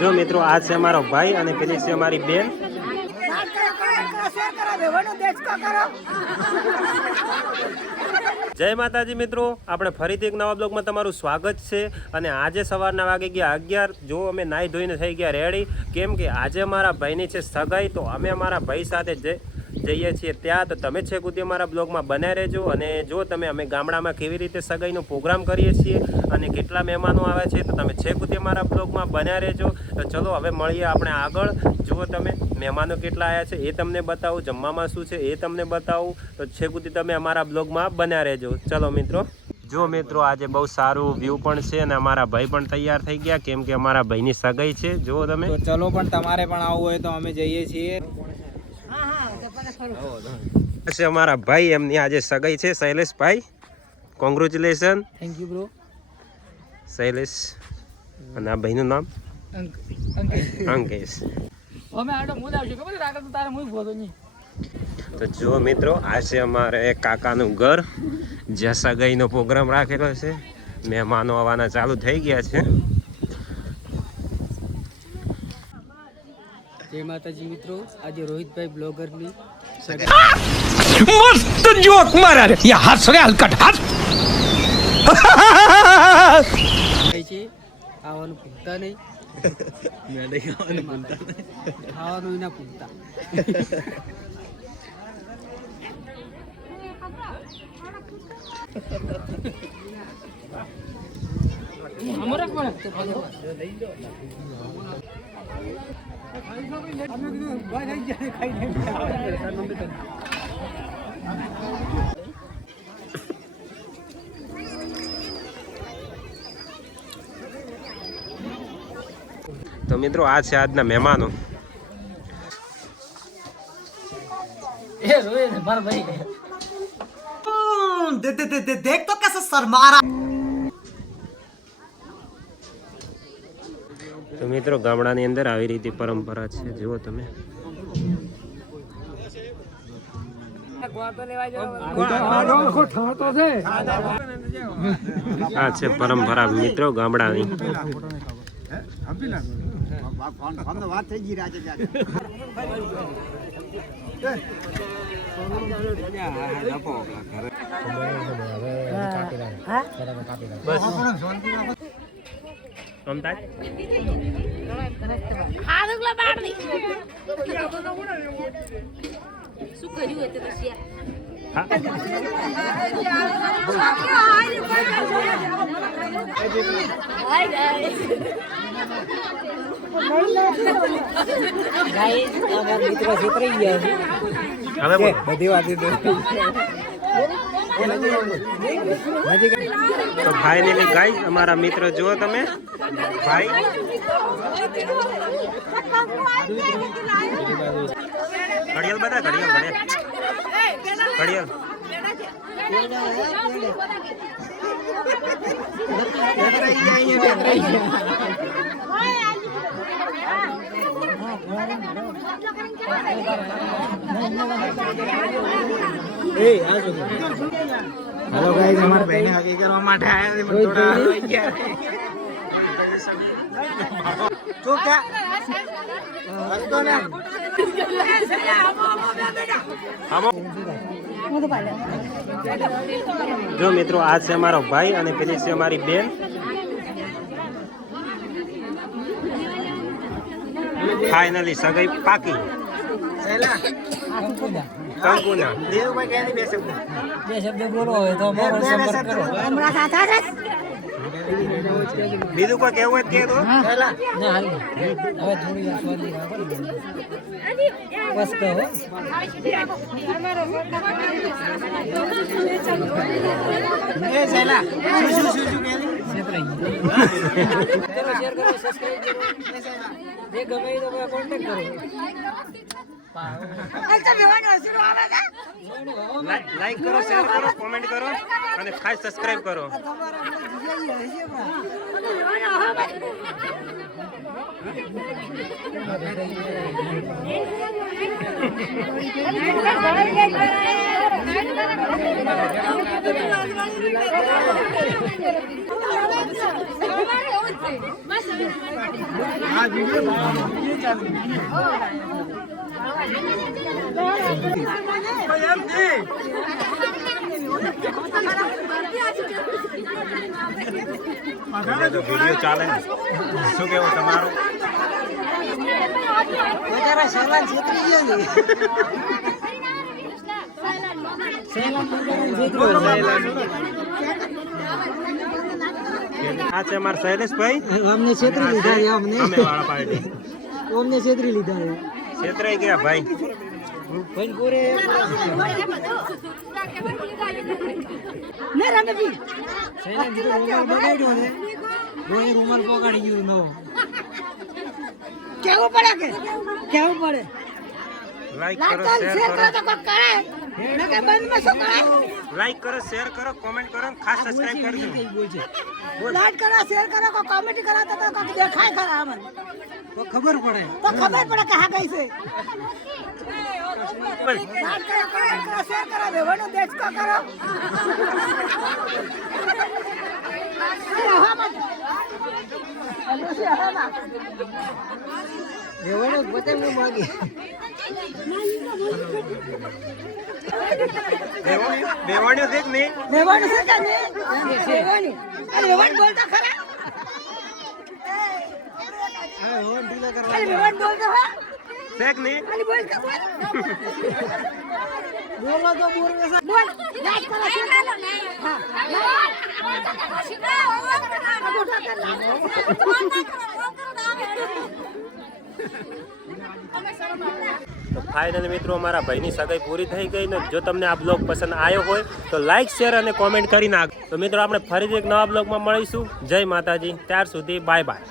જો મિત્રો આ છે અમારો ભાઈ અને પેલી છે અમારી બેન. જય માતાજી મિત્રો, આપણે ફરીથી એક નવા બ્લોગમાં તમારું સ્વાગત છે. અને આજે સવારના વાગે ગયા 11. જો અમે નાહી ધોઈને થઈ ગયા રેડી, કેમ કે આજે અમારા ભાઈની છે સગાઈ. તો અમે અમારા ભાઈ સાથે જઈએ છીએ ત્યાં. તો તમે છેક સુધી અમારા બ્લોગમાં બનાવી રહેજો. અને જો તમે અમે ગામડામાં કેવી રીતે સગાઈનો પ્રોગ્રામ કરીએ છીએ અને કેટલા મહેમાનો આવે છે, તો તમે છેક સુધી અમારા બ્લોગમાં બનાવી રહેજો. તો ચલો હવે મળીએ આપણે આગળ. જુઓ તમે મહેમાનો કેટલા આવ્યા છે એ તમને બતાવું, જમવામાં શું છે એ તમને બતાવું. તો છેક સુધી તમે અમારા બ્લોગમાં બનાવી રહેજો. ચલો મિત્રો. જો મિત્રો આજે બહુ સારું વ્યૂ પણ છે અને અમારા ભાઈ પણ તૈયાર થઈ ગયા, કેમ કે અમારા ભાઈની સગાઈ છે. જુઓ તમે. તો ચલો પણ તમારે પણ આવવું હોય તો અમે જઈએ છીએ. અમારા ભાઈ એમની આજે સગાઈ છે. શૈલેષભાઈ, congratulation. Thank you bro. Shailesh અને આ ભાઈનું નામ અંકેશ. તો જો મિત્રો આ છે અમારે કાકાનું ઘર, જ્યાં સગાઈનો પ્રોગ્રામ રાખેલો છે. મહેમાનો આવવાના ચાલુ થઈ ગયા છે. જય માતાજી મિત્રો, આજે રોહિતભાઈ બ્લોગરની मस्त जोक मारा रे ये हंस रे हलकट हंस છે. ખાવાનું પૂછતા નહીં, ખાવાનું ના પૂછતા. તો મિત્રો આ છે આજના મહેમાનો. देख तो कैसे शर्मा તો મિત્રો ગામડાની અંદર આવી રીતે પરંપરા છે. જુઓ તમે. આ છે પરંપરા મિત્રો ગામડાની. વાત થઈ ગઈ રાજે શું કર્યું હોય તો બધી વાત તો ફાઇનલી ગાઈસ અમારા મિત્ર જુઓ તમે. ભાઈ ઘડિયાળ બધા ઘડિયાળ હેલો ગાઈસ, અમારા ભાઈને હગી કરવા માટે આવ્યા છે, પણ થોડા રોઈ ગયા. તો ક્યાં હસતો ને જો મિત્રો આ છે અમારો ભાઈ અને પેલી છે અમારી બેન. ફાઇનલી સગાઈ પાકી. કંકુના બે શબ્દ બોલો હોય તો સંપર્ક કરો. બીજું કોઈ કેવું હોય કે તો ના હાલ હવે થોડી સ્વાદી બસ કહો. શેર કરો, સબસ્ક્રાઇબ કરો, જે ગમે તો કોન્ટેક્ટ કરો. લાઈક કરો, શેર કરો, કોમેન્ટ કરો અને ખાસ સબસ્ક્રાઇબ કરો. વિડીયો ચાલે ને શું કેવું તમારું? વધારે સહેલાન છેતરી ગયો ને. સહેલાન આ છે અમારા શૈલેષભાઈ, અમને છેતરી લીધા છે, અમને વાળા પાર્ટી અમને છેતરી લીધા છે. છેતરાઈ ગયા ભાઈ. ભોજપુરે સહેલાન જેવો રૂમાલ બગાડ્યો છે. રોજ રૂમાલ પગાડી ગયો નવો. કેવું પડે કે કેવું પડે? લાઈક કરો, શેર કરો, લાઈક કરો, શેર કરો, કોમેન્ટ કરો, ખાસ સબસ્ક્રાઇબ કરજો. લાઈક કરો શેર કરો કોઈ કોમેન્ટ કરો તો કોઈક દેખાય ખરા અમને તો ખબર પડે. તો ખબર પડે કે હા ગઈ છે લાઈક કરો કોમેન્ટ કરો શેર કરો બેવાનો દેખકો કરો રેવાનો પોતે હું માગી. બેવાણ્યો છે કે નહીં? બેવાનો છે કે નહીં બેવાની અરે બેવાન બોલતા ખરા હા રોન ઢીલા અરે કરવા. બેવાન બોલતા હા છે કે નહીં? અરે બોલ કે બોલ બોલો તો બોલ કે બોલ લાઈક કરો શેર કરો હા તો ફાઇનલી મિત્રો અમારા ભાઈની સગાઈ પૂરી થઈ ગઈ ને જો તમને આ બ્લોગ પસંદ આવ્યો હોય તો લાઈક શેર અને કોમેન્ટ કરી નાખો. તો મિત્રો આપણે ફરીથી એક નવા બ્લોગમાં મળીશું. જય માતાજી, ત્યાર સુધી બાય બાય.